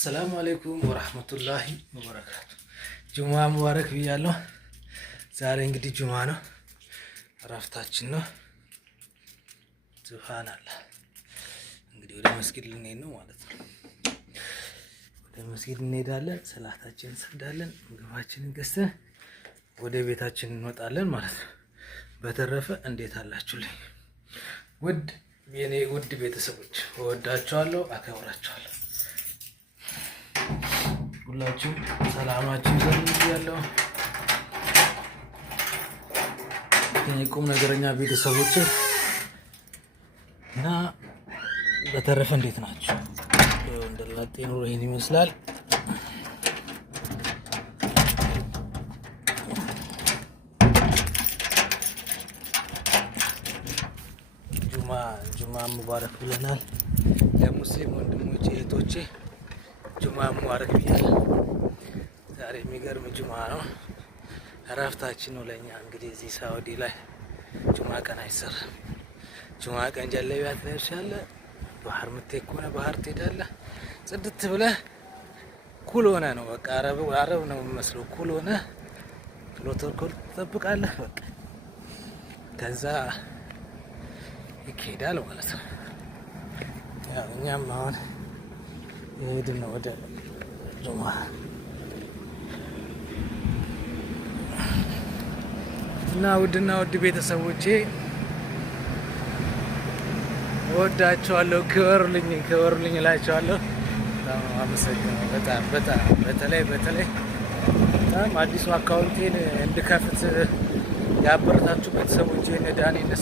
ሰላም አለይኩም ወራህመቱላሂ ወበረካቱ። ጁማ ሙባረክ ብያለሁ። ዛሬ እንግዲህ ጁማ ነው፣ እረፍታችን ነው። ሱብሃንአላህ። እንግዲህ ወደ መስጊድ ልንሄድ ነው ማለት ነው። ወደ መስጊድ እንሄዳለን፣ ሰላታችንን እንሰግዳለን፣ ምግባችንን ገዝተን ወደ ቤታችን እንወጣለን ማለት ነው። በተረፈ እንዴት አላችሁልኝ? የኔ ውድ ቤተሰቦች እወዳችኋለሁ፣ አከብራችኋለሁ። ሁላችሁም ሰላማችሁ ይዘልኝ ያለው ቁም ነገረኛ ቤተሰቦች እና በተረፈ እንዴት ናችሁ? እንደላጤ ኑሮ ይሄን ይመስላል። ጁማ ሙባረክ ብለናል። ለሙስሊም ወንድሞቼ እህቶቼ ጁማ ሙባረክ ብያለሁ። ዛሬ የሚገርም ጁማ ነው፣ እረፍታችን ነው ለኛ። እንግዲህ እዚህ ሳውዲ ላይ ጁማ ቀን አይሰራም። ጁማ ቀን ጀለቢያ ትለብሳለህ፣ ባህር የምትሄድ ከሆነ ባህር ትሄዳለህ። ጽድት ብለህ ኩል ሆነ ነው በቃ። አረብ ነው የሚመስለው። ኩል ሆነ ፕሮቶኮል ትጠብቃለህ በቃ። ከዛ ይሄዳል ማለት ነው። ያው እኛም አሁን የሄድን ነው ወደ ጁማ። እና ውድ ቤተሰቦቼ እወዳቸዋለሁ። ክበሩልኝ እላቸዋለሁ። በጣም አመሰግናለሁ። በጣም በተለይ በጣም አዲሱ አካውንቴን እንድከፍት ያበረታችሁ ቤተሰቦቼ እነ ዳኒ፣ እነ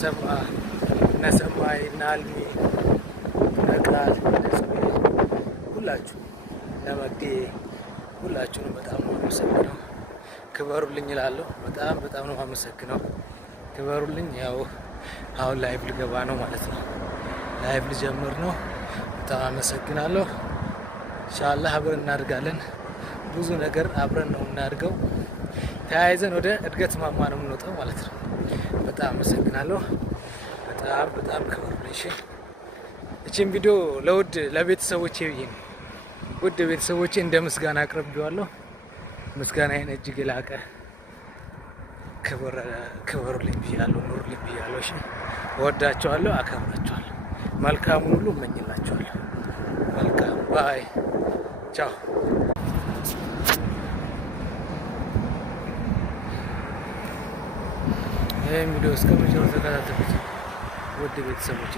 ሰማይ፣ እነ አልሚ፣ እነ ቃል፣ ሁላችሁ ለመግዴ ሁላችሁንም በጣም ነው የማመሰግነው። ክበሩልኝ እላለሁ። በጣም ነው የማመሰግነው። ክበሩልኝ። ያው አሁን ላይቭ ልገባ ነው ማለት ነው። ላይቭ ልጀምር ነው። በጣም አመሰግናለሁ። ኢንሻአላህ አብረን እናድጋለን። ብዙ ነገር አብረን ነው እናድገው። ተያይዘን ወደ እድገት ማማ ነው የምንወጣው ማለት ነው። በጣም አመሰግናለሁ። በጣም ክበሩልኝ። እሺ፣ እቺን ቪዲዮ ለቤተሰቦቼ ብዬ ነው። ውድ ቤተሰቦቼ እንደ ምስጋና አቅርቤዋለሁ። ምስጋናዬን እጅግ የላቀ ክበሩልኝ ብያለሁ፣ ኑሩልኝ ብያለሁ። እሺ፣ እወዳቸዋለሁ፣ አከብራቸዋለሁ። መልካሙን ሁሉ እመኝላቸዋለሁ። መልካም ባይ፣ ቻው። ይህን ቪዲዮ እስከ መጨረሻው ተከታተሉት ውድ ቤተሰቦቼ።